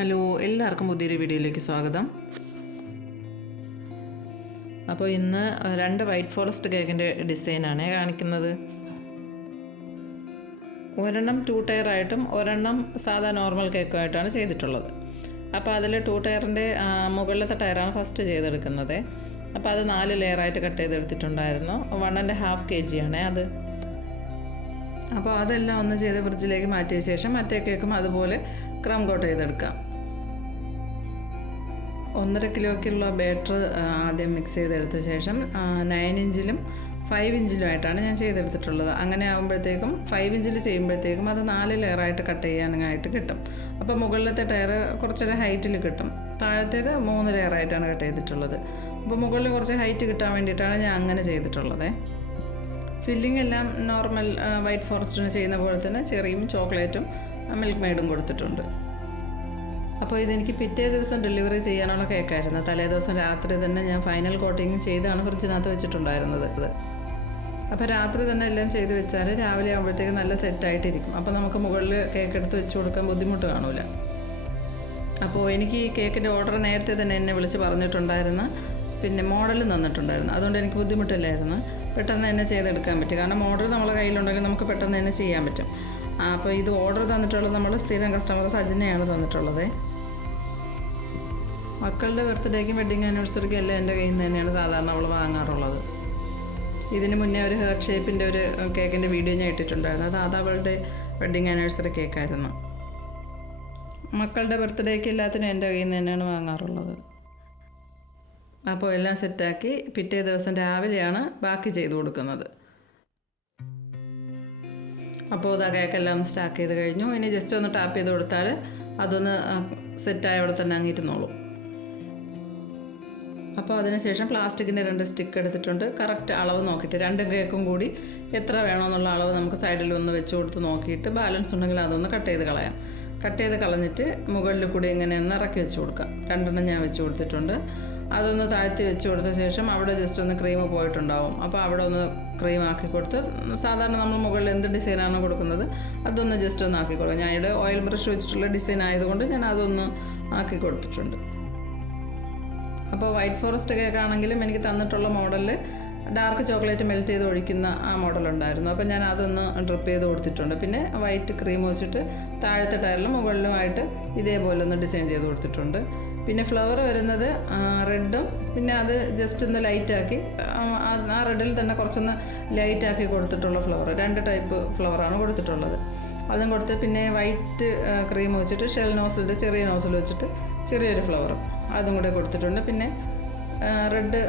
Hello, എല്ലാവർക്കും പുതിയൊരു വീഡിയോയിലേക്ക് സ്വാഗതം. അപ്പോൾ ഇന്ന് 2 വൈറ്റ് ഫോറസ്റ്റ് കേക്കിൻ്റെ ഡിസൈനാണ് കാണിക്കുന്നത്. ഒരെണ്ണം 2 ടയറായിട്ടും ഒരെണ്ണം സാധാ നോർമൽ കേക്കുമായിട്ടാണ് ചെയ്തിട്ടുള്ളത്. അപ്പോൾ അതിൽ 2 ടയറിൻ്റെ മുകളിലത്തെ ടയറാണ് ഫസ്റ്റ് ചെയ്തെടുക്കുന്നത്. അപ്പോൾ അത് 4 ലെയറായിട്ട് കട്ട് ചെയ്തെടുത്തിട്ടുണ്ടായിരുന്നു. 1.5 kg ആണ് അത്. അപ്പോൾ അതെല്ലാം ഒന്ന് ചെയ്ത് ഫ്രിഡ്ജിലേക്ക് മാറ്റിയ ശേഷം മറ്റേ കേക്കും അതുപോലെ ക്രം കോട്ട് ചെയ്തെടുക്കാം. 1.5 കിലോയ്ക്കുള്ള ബാറ്റർ ആദ്യം മിക്സ് ചെയ്തെടുത്ത ശേഷം 9 ഇഞ്ചിലും 5 ഇഞ്ചിലുമായിട്ടാണ് ഞാൻ ചെയ്തെടുത്തിട്ടുള്ളത്. അങ്ങനെ ആകുമ്പോഴത്തേക്കും 5 ഇഞ്ചിൽ ചെയ്യുമ്പോഴത്തേക്കും അത് 4 ലെയറായിട്ട് കട്ട് ചെയ്യാനായിട്ട് കിട്ടും. അപ്പോൾ മുകളിലത്തെ ടയർ കുറച്ചൊരു ഹൈറ്റിൽ കിട്ടും, താഴത്തേത് 3 ലെയറായിട്ടാണ് കട്ട് ചെയ്തിട്ടുള്ളത്. അപ്പോൾ മുകളിൽ കുറച്ച് ഹൈറ്റ് കിട്ടാൻ വേണ്ടിയിട്ടാണ് ഞാൻ അങ്ങനെ ചെയ്തിട്ടുള്ളത്. ഫില്ലിംഗ് എല്ലാം നോർമൽ വൈറ്റ് ഫോറസ്റ്റിന് ചെയ്യുന്ന പോലെ തന്നെ ചെറിയും ചോക്ലേറ്റും മിൽക്ക് മെയ്ഡും കൊടുത്തിട്ടുണ്ട്. അപ്പോൾ ഇതെനിക്ക് പിറ്റേ ദിവസം ഡെലിവറി ചെയ്യാനുള്ള കേക്കായിരുന്നു. തലേ ദിവസം രാത്രി തന്നെ ഞാൻ ഫൈനൽ കോട്ടിങ് ചെയ്താണ് ഫ്രിഡ്ജിനകത്ത് വെച്ചിട്ടുണ്ടായിരുന്നത്. അപ്പോൾ രാത്രി തന്നെ എല്ലാം ചെയ്ത് വെച്ചാൽ രാവിലെ ആകുമ്പോഴത്തേക്ക് നല്ല സെറ്റായിട്ടിരിക്കും. അപ്പോൾ നമുക്ക് മുകളിൽ കേക്ക് എടുത്ത് വെച്ച് കൊടുക്കാൻ ബുദ്ധിമുട്ട് കാണില്ല. അപ്പോൾ എനിക്ക് ഈ കേക്കിൻ്റെ ഓർഡർ നേരത്തെ തന്നെ എന്നെ വിളിച്ച് പറഞ്ഞിട്ടുണ്ടായിരുന്നു, പിന്നെ മോഡൽ തന്നിട്ടുണ്ടായിരുന്നു. അതുകൊണ്ട് എനിക്ക് ബുദ്ധിമുട്ടില്ലായിരുന്നു, പെട്ടെന്ന് തന്നെ ചെയ്തെടുക്കാൻ പറ്റും. കാരണം ഓർഡർ നമ്മളെ കയ്യിലുണ്ടെങ്കിൽ നമുക്ക് പെട്ടെന്ന് തന്നെ ചെയ്യാൻ പറ്റും. അപ്പോൾ ഇത് ഓർഡർ തന്നിട്ടുള്ളത് നമ്മൾ സ്ഥിരം കസ്റ്റമർ സജിനയാണ് തന്നിട്ടുള്ളത്. മക്കളുടെ ബർത്ത്ഡേക്കും വെഡ്ഡിങ് ആനിവേഴ്സറിക്കും എല്ലാം എൻ്റെ കയ്യിൽ നിന്ന് തന്നെയാണ് സാധാരണ അവൾ വാങ്ങാറുള്ളത്. ഇതിന് മുന്നേ ഒരു ഹെയർ ഷേപ്പിൻ്റെ ഒരു കേക്കിൻ്റെ വീഡിയോ ഞാൻ ഇട്ടിട്ടുണ്ടായിരുന്നു. അത് അവളുടെ വെഡ്ഡിങ് ആനിവേഴ്സറി കേക്കായിരുന്നു. മക്കളുടെ ബർത്ത്ഡേക്ക് എല്ലാത്തിനും എൻ്റെ കയ്യിൽ നിന്ന് തന്നെയാണ് വാങ്ങാറുള്ളത്. അപ്പോൾ എല്ലാം സെറ്റാക്കി പിറ്റേ ദിവസം രാവിലെയാണ് ബാക്കി ചെയ്ത് കൊടുക്കുന്നത്. അപ്പോൾ ആ കേക്കെല്ലാം സ്റ്റാക്ക് ചെയ്ത് കഴിഞ്ഞു. ഇനി ജസ്റ്റ് ഒന്ന് ടാപ്പ് ചെയ്ത് കൊടുത്താൽ അതൊന്ന് സെറ്റായ അവിടെ തന്നെ അങ്ങിരുന്നോളൂ. അപ്പോൾ അതിനുശേഷം പ്ലാസ്റ്റിക്കിൻ്റെ 2 സ്റ്റിക്ക് എടുത്തിട്ടുണ്ട്. കറക്റ്റ് അളവ് നോക്കിയിട്ട് 2 കേക്കും കൂടി എത്ര വേണമെന്നുള്ള അളവ് നമുക്ക് സൈഡിൽ ഒന്ന് വെച്ച് കൊടുത്ത് നോക്കിയിട്ട് ബാലൻസ് ഉണ്ടെങ്കിൽ അതൊന്ന് കട്ട് ചെയ്ത് കളയാം. കട്ട് ചെയ്ത് കളഞ്ഞിട്ട് മുകളിൽ കൂടി ഇങ്ങനെ ഒന്ന് ഇറക്കി വെച്ച് കൊടുക്കാം. 2 ഞാൻ വെച്ച് കൊടുത്തിട്ടുണ്ട്. അതൊന്ന് താഴ്ത്തി വെച്ച് കൊടുത്ത ശേഷം അവിടെ ജസ്റ്റ് ഒന്ന് ക്രീം പോയിട്ടുണ്ടാവും. അപ്പോൾ അവിടെ ഒന്ന് ക്രീം ആക്കി കൊടുത്ത് സാധാരണ നമ്മൾ മുകളിൽ എന്ത് ഡിസൈനാണോ കൊടുക്കുന്നത് അതൊന്ന് ജസ്റ്റ് ഒന്ന് ആക്കി കൊടുക്കാം. ഞാൻ ഇവിടെ ഓയിൽ ബ്രഷ് വെച്ചിട്ടുള്ള ഡിസൈൻ ആയതുകൊണ്ട് ഞാൻ അതൊന്ന് ആക്കി കൊടുത്തിട്ടുണ്ട്. അപ്പോൾ വൈറ്റ് ഫോറസ്റ്റ് കേക്കാണെങ്കിലും എനിക്ക് തന്നിട്ടുള്ള മോഡലിൽ ഡാർക്ക് ചോക്ലേറ്റ് മെൽറ്റ് ചെയ്ത് ഒഴിക്കുന്ന ആ മോഡലുണ്ടായിരുന്നു. അപ്പോൾ ഞാൻ അതൊന്ന് ഡ്രിപ്പ് ചെയ്ത് കൊടുത്തിട്ടുണ്ട്. പിന്നെ വൈറ്റ് ക്രീം വെച്ചിട്ട് താഴത്തെ ടയറിലും മുകളിലുമായിട്ട് ഇതേപോലെ ഒന്ന് ഡിസൈൻ ചെയ്ത് കൊടുത്തിട്ടുണ്ട്. പിന്നെ ഫ്ലവർ വരുന്നത് റെഡും, പിന്നെ അത് ജസ്റ്റ് ഒന്ന് ലൈറ്റാക്കി ആ റെഡിൽ തന്നെ കുറച്ചൊന്ന് ലൈറ്റാക്കി കൊടുത്തിട്ടുള്ള ഫ്ലവർ, 2 ടൈപ്പ് ഫ്ലവറാണ് കൊടുത്തിട്ടുള്ളത്. അതും കൊടുത്ത് പിന്നെ വൈറ്റ് ക്രീം വെച്ചിട്ട് ഷെൽ നോസിൽ ചെറിയ നോസിൽ വെച്ചിട്ട് ചെറിയൊരു ഫ്ലവർ അതും കൂടെ കൊടുത്തിട്ടുണ്ട്. പിന്നെ റെഡ്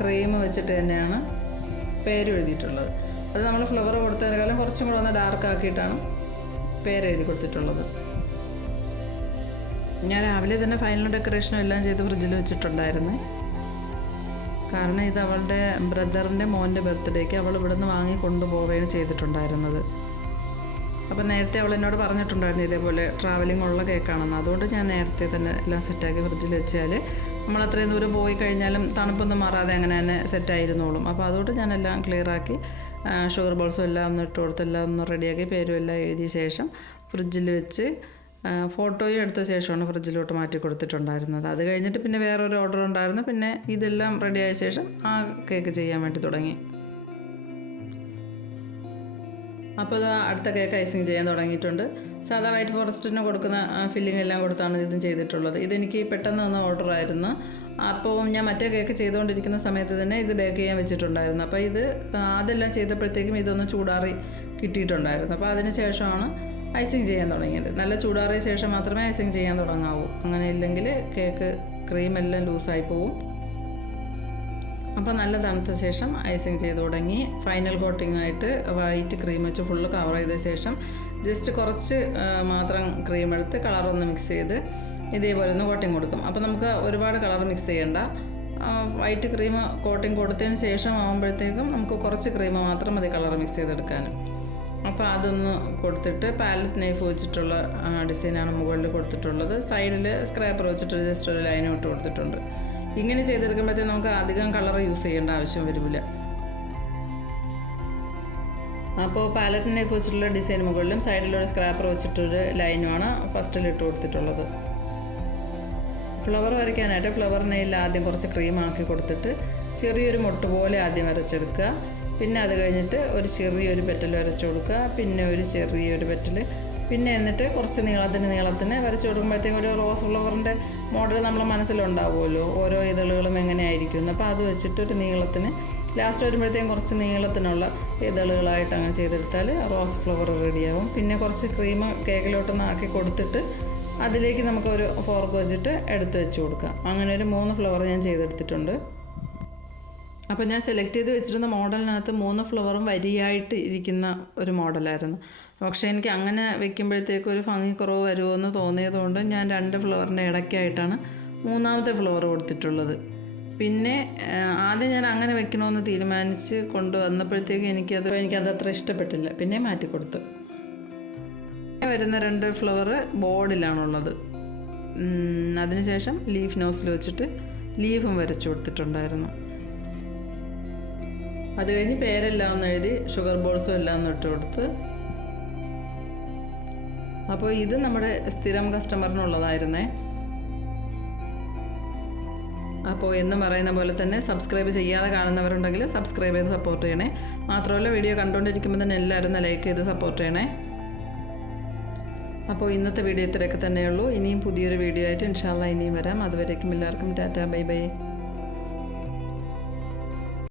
ക്രീം വെച്ചിട്ട് തന്നെയാണ് പേര് എഴുതിയിട്ടുള്ളത്. അത് നമ്മൾ ഫ്ലവർ കൊടുത്തതിനേക്കാളും കുറച്ചും കൂടെ ഒന്ന് ഡാർക്ക് ആക്കിയിട്ടാണ് പേര് എഴുതി കൊടുത്തിട്ടുള്ളത്. ഞാൻ രാവിലെ തന്നെ ഫൈനൽ ഡെക്കറേഷനും എല്ലാം ചെയ്ത് ഫ്രിഡ്ജിൽ വെച്ചിട്ടുണ്ടായിരുന്നു. കാരണം ഇത് അവളുടെ ബ്രദറിൻ്റെ മോൻ്റെ ബർത്ത്ഡേക്ക് അവൾ ഇവിടെ നിന്ന് വാങ്ങി കൊണ്ടുപോവുകയാണ് ചെയ്തിട്ടുണ്ടായിരുന്നത്. അപ്പോൾ നേരത്തെ അവൾ എന്നോട് പറഞ്ഞിട്ടുണ്ടായിരുന്നു ഇതേപോലെ ട്രാവലിംഗ് ഉള്ള കേക്കാണെന്ന്. അതുകൊണ്ട് ഞാൻ നേരത്തെ തന്നെ എല്ലാം സെറ്റാക്കി ഫ്രിഡ്ജിൽ വെച്ചാൽ നമ്മൾ അത്രയും ദൂരം പോയി കഴിഞ്ഞാലും തണുപ്പൊന്നും മാറാതെ അങ്ങനെ തന്നെ സെറ്റായിരുന്നോളും. അപ്പോൾ അതുകൊണ്ട് ഞാനെല്ലാം ക്ലിയറാക്കി ഷുഗർ ബോൾസും എല്ലാം ഒന്ന് ഇട്ട് കൊടുത്ത് എല്ലാം ഒന്ന് റെഡിയാക്കി പേരും എല്ലാം എഴുതിയ ശേഷം ഫ്രിഡ്ജിൽ വെച്ച് ഫോട്ടോയും എടുത്ത ശേഷമാണ് ഫ്രിഡ്ജിലോട്ട് മാറ്റി കൊടുത്തിട്ടുണ്ടായിരുന്നത്. അത് കഴിഞ്ഞിട്ട് പിന്നെ വേറൊരു ഓർഡർ ഉണ്ടായിരുന്നു. പിന്നെ ഇതെല്ലാം റെഡിയായ ശേഷം ആ കേക്ക് ചെയ്യാൻ വേണ്ടി തുടങ്ങി. അപ്പോൾ ഇത് അടുത്ത കേക്ക് ഐസിങ് ചെയ്യാൻ തുടങ്ങിയിട്ടുണ്ട്. സാധാ വൈറ്റ് ഫോറസ്റ്റിന് കൊടുക്കുന്ന ഫില്ലിംഗ് എല്ലാം കൊടുത്താണ് ഇതും ചെയ്തിട്ടുള്ളത്. ഇതെനിക്ക് പെട്ടെന്ന് വന്ന ഓർഡറായിരുന്നു. അപ്പോൾ ഞാൻ മറ്റേ കേക്ക് ചെയ്തുകൊണ്ടിരിക്കുന്ന സമയത്ത് തന്നെ ഇത് ബേക്ക് ചെയ്യാൻ വെച്ചിട്ടുണ്ടായിരുന്നു. അപ്പോൾ ഇത് അതെല്ലാം ചെയ്തപ്പോഴത്തേക്കും ഇതൊന്ന് ചൂടാറി കിട്ടിയിട്ടുണ്ടായിരുന്നു. അപ്പോൾ അതിന് ശേഷമാണ് ഐസിങ് ചെയ്യാൻ തുടങ്ങിയത്. നല്ല ചൂടാറിയ ശേഷം മാത്രമേ ഐസിങ് ചെയ്യാൻ തുടങ്ങാവൂ. അങ്ങനെ ഇല്ലെങ്കിൽ കേക്ക് ക്രീമെല്ലാം ലൂസായി പോവും. അപ്പോൾ നല്ല തണുത്ത ശേഷം ഐസിങ് ചെയ്ത് തുടങ്ങി. ഫൈനൽ കോട്ടിംഗ് ആയിട്ട് വൈറ്റ് ക്രീം വെച്ച് ഫുള്ള് കവർ ചെയ്ത ശേഷം ജസ്റ്റ് കുറച്ച് മാത്രം ക്രീം എടുത്ത് കളറൊന്ന് മിക്സ് ചെയ്ത് ഇതേപോലെ ഒന്ന് കോട്ടിങ് കൊടുക്കും. അപ്പോൾ നമുക്ക് ഒരുപാട് കളർ മിക്സ് ചെയ്യണ്ട. വൈറ്റ് ക്രീം കോട്ടിങ് കൊടുത്തതിന് ശേഷം ആകുമ്പോഴത്തേക്കും നമുക്ക് കുറച്ച് ക്രീം മാത്രം മതി കളർ മിക്സ് ചെയ്തെടുക്കാനും. അപ്പോൾ അതൊന്ന് കൊടുത്തിട്ട് പാലറ്റ് നൈഫ് വെച്ചിട്ടുള്ള ഡിസൈനാണ് മുകളിൽ കൊടുത്തിട്ടുള്ളത്. സൈഡിൽ സ്ക്രാപ്പർ വെച്ചിട്ട് ജസ്റ്റ് ഒരു ലൈൻ ഇട്ട് കൊടുത്തിട്ടുണ്ട്. ഇങ്ങനെ ചെയ്തെടുക്കുമ്പോഴത്തേക്കും നമുക്ക് അധികം കളർ യൂസ് ചെയ്യേണ്ട ആവശ്യം വരില്ല. അപ്പോൾ പാലറ്റ് നൈഫ് വെച്ചിട്ടുള്ള ഡിസൈൻ മുകളിലും സൈഡിലൊരു സ്ക്രാപ്പർ വെച്ചിട്ടൊരു ലൈനുമാണ് ഫസ്റ്റിൽ ഇട്ട് കൊടുത്തിട്ടുള്ളത്. ഫ്ലവർ വരയ്ക്കാനായിട്ട് ഫ്ലവർ നെയിൽ ആദ്യം കുറച്ച് ക്രീമാക്കി കൊടുത്തിട്ട് ചെറിയൊരു മുട്ട് പോലെ ആദ്യം വരച്ചെടുക്കുക. പിന്നെ അത് കഴിഞ്ഞിട്ട് ഒരു ചെറിയൊരു പെറ്റൽ വരച്ചു കൊടുക്കുക. പിന്നെ ഒരു ചെറിയൊരു പെറ്റൽ, പിന്നെ എന്നിട്ട് കുറച്ച് നീളത്തിന് വരച്ചു കൊടുക്കുമ്പോഴത്തേക്കും ഒരു റോസ് ഫ്ലവറിൻ്റെ മോഡൽ നമ്മളെ മനസ്സിലുണ്ടാവുമല്ലോ, ഓരോ ഇതളുകളും എങ്ങനെയായിരിക്കും. അപ്പോൾ അത് വെച്ചിട്ട് ഒരു നീളത്തിന് ലാസ്റ്റ് വരുമ്പോഴത്തേക്കും കുറച്ച് നീളത്തിനുള്ള ഇതളുകളായിട്ട് അങ്ങനെ ചെയ്തെടുത്താൽ റോസ് ഫ്ലവർ റെഡിയാവും. പിന്നെ കുറച്ച് ക്രീം കേക്കിലോട്ടൊന്ന് ആക്കി കൊടുത്തിട്ട് അതിലേക്ക് നമുക്കൊരു ഫോർക്ക് വെച്ചിട്ട് എടുത്ത് വെച്ച് കൊടുക്കാം. അങ്ങനെ ഒരു 3 ഫ്ലവർ ഞാൻ ചെയ്തെടുത്തിട്ടുണ്ട്. അപ്പോൾ ഞാൻ സെലക്ട് ചെയ്ത് വെച്ചിരുന്ന മോഡലിനകത്ത് 3 ഫ്ലവറും വരിയായിട്ട് ഇരിക്കുന്ന ഒരു മോഡലായിരുന്നു. പക്ഷേ എനിക്ക് അങ്ങനെ വെക്കുമ്പോഴത്തേക്കും ഒരു ഭംഗിക്കുറവ് വരുമോ എന്ന് തോന്നിയതുകൊണ്ട് ഞാൻ 2 ഫ്ലവറിൻ്റെ ഇടയ്ക്കായിട്ടാണ് 3ാമത്തെ ഫ്ലവർ കൊടുത്തിട്ടുള്ളത്. പിന്നെ ആദ്യം ഞാൻ അങ്ങനെ വെക്കണമെന്ന് തീരുമാനിച്ച് കൊണ്ടുവന്നപ്പോഴത്തേക്കും എനിക്കത് അത്ര ഇഷ്ടപ്പെട്ടില്ല. പിന്നെ മാറ്റിക്കൊടുത്തു. വരുന്ന 2 ഫ്ലവർ ബോർഡിലാണുള്ളത്. അതിനുശേഷം ലീഫ് നോസിൽ വെച്ചിട്ട് ലീഫും വരച്ചു കൊടുത്തിട്ടുണ്ടായിരുന്നു. അത് കഴിഞ്ഞ് പേരെല്ലാം ഒന്ന് എഴുതി ഷുഗർ ബോൾസും എല്ലാം ഒന്ന് ഇട്ട് കൊടുത്ത്. അപ്പോൾ ഇത് നമ്മുടെ സ്ഥിരം കസ്റ്റമറിനുള്ളതായിരുന്നേ. അപ്പോൾ എന്നും പറയുന്ന പോലെ തന്നെ സബ്സ്ക്രൈബ് ചെയ്യാതെ കാണുന്നവരുണ്ടെങ്കിൽ സബ്സ്ക്രൈബ് ചെയ്ത് സപ്പോർട്ട് ചെയ്യണേ. മാത്രമല്ല വീഡിയോ കണ്ടുകൊണ്ടിരിക്കുമ്പോൾ തന്നെ എല്ലാവരും ഒന്ന് ലൈക്ക് ചെയ്ത് സപ്പോർട്ട് ചെയ്യണേ. അപ്പോൾ ഇന്നത്തെ വീഡിയോ ഇത്രയൊക്കെ തന്നെയുള്ളൂ. ഇനിയും പുതിയൊരു വീഡിയോ ആയിട്ട് ഇൻഷാ അല്ലാഹ് ഇനിയും വരാം. അതുവരേക്കും എല്ലാവർക്കും ടാറ്റാ, ബൈ ബൈ.